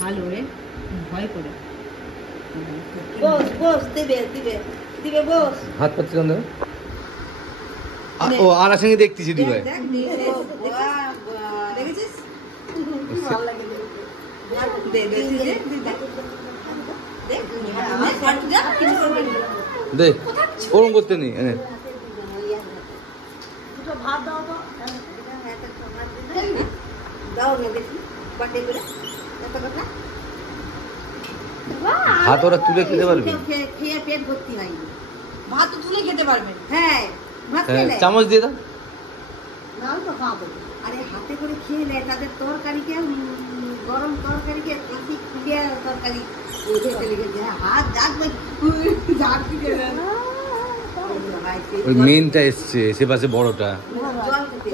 ভালো রে, ভয় করে। বস বস, দিবে দিবে দিবে, বস। হাত পাচ্ছি কেন? ও আর সঙ্গে দেখতেছি তুই ভাই। দেখেছিস? ভালো লাগে দে দে দে দে ওরম করতে নেই এনে ভাত দাও তো, দাও না দেখি বাটে করে এত কথা। হাত ওরা তুলে খেতে পারবে? খেয়ে পেট ভর্তি হয়। ভাত তো তুলে খেতে পারবেন। হ্যাঁ, ভাত হ্যাঁ, খেলে চামচ দিয়ে দাও। নাও তো খাবো। আরে হাতে করে খেয়ে নেয় তাদের তরকারিকে, গরম তরকারিকে বেশি খুলিয়ে তরকারি খেতে লেগেছে। হাত যাক ওই মেনটা এসছে, সে পাশে বড়টা। জল খেতে